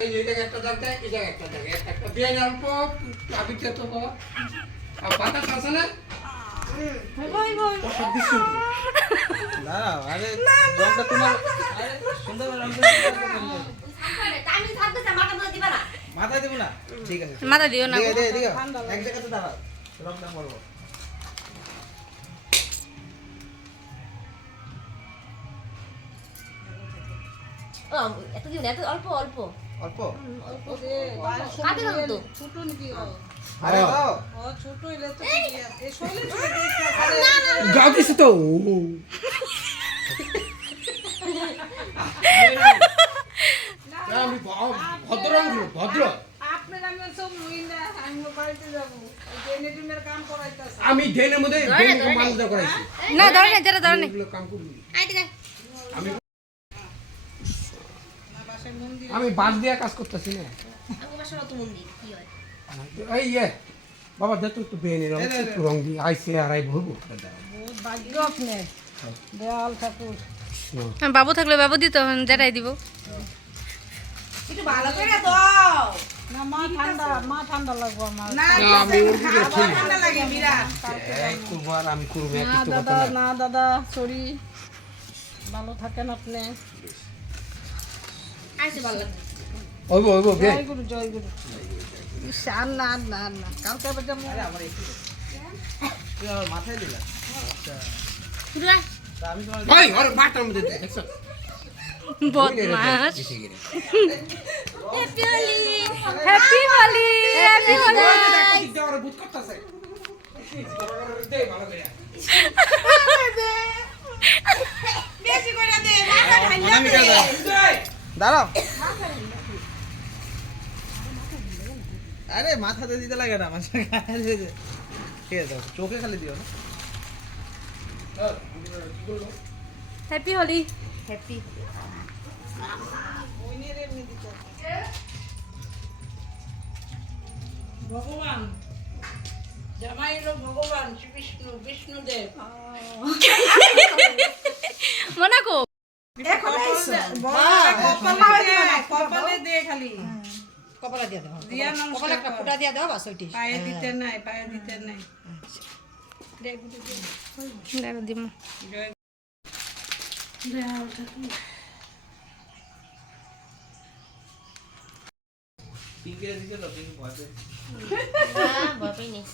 এই যে এটা একটা দাগ দেয়, এটা একটা দাগ, একটা দিয়ে অল্প আবিতে তো বাবা আর বাতাস আছে না ভাই ভাই সব দিচ্ছি না আরে রংটা তোমার আরে সুন্দর রংটা টাইমিং থাকবে না মাথা মধ্যে দিবা না মাথায় দেব না ঠিক আছে মাথা দিও না দে দিও এক জায়গাতে দাঁড়াও রংটা পড়বো ও এত দিন এত অল্প অল্প অল্প অল্প কাটে না তো ছোট নাকি ও আরে দাও ও ছোট হইলে তো কি এই শৈলে ছোট দেখতে গাও দিছি তো আমি ভদ্র ভদ্র আপনার আমি সব মুই না আমি বাড়িতে যাব ট্রেনে ট্রেনের কাম করাইতাছে আমি ড্রেনের মধ্যে ড্রেন মানুষ দা করাইছি না ধরে না যেটা ধরে না এগুলো কাম করবি আইতে গা আমি বাসায় মন্দির আমি বাদ দিয়া কাজ করতেছি না আমি বাসার তো মন্দির কি হয় এই বাবা দে তো একটু বেনে রং একটু রং দি আইসে আর আই ভরবো বহুত ভাগ্য আপনার দয়াল ঠাকুর বাবু থাকলে বাবু দিত যেটাই দিব একটু ভালো করে দাও না মা ঠান্ডা লাগবো আমার না আমি ওর দিকে ঠিক ঠান্ডা লাগে বিরাট এই করবো আর আমি করবো না একটু দাদা কথা না দাদা সরি ভালো থাকেন আপনি আইছে ভালো লাগে ওইবো গে জয় গুরু ইস, আর না আর না আর না কালকে আবার যাবো আরে আমার একটু তুই আমার মাথায় দিলা শুরু আয় তা আমি তোমার ওই ওর মাথার মধ্যে দে দেখছ বদমাস এসে গেলে happy Holi happy Holi happy Holi ওরা বুঝ করতেছে দে ভালো করে বেশি করে দে মাথা ঠান্ডা অনামিকা দাও দাঁড়াও আরে মাথাতে দিতে লাগে না মাথা ঠিক আছে চোখে খালি দিও না হ্যাপি হোলি হ্যাপি ভগবান জামাই হলো ভগবান শ্রীকৃষ্ণ বিষ্ণুদেব মোনাকো কপালে দে খালি কপালে দিয়ে দাও দিয়া কপালে একটা ফুটা দিয়ে দাও বাস ওইটি পায়ে দিতে নাই পায়ে দিতে নাই দে গুটি দে দেখো দিম জয় পিঙ্কে দিকে তো পিঙ্ক ভয় পেয়ে না বাপই নেই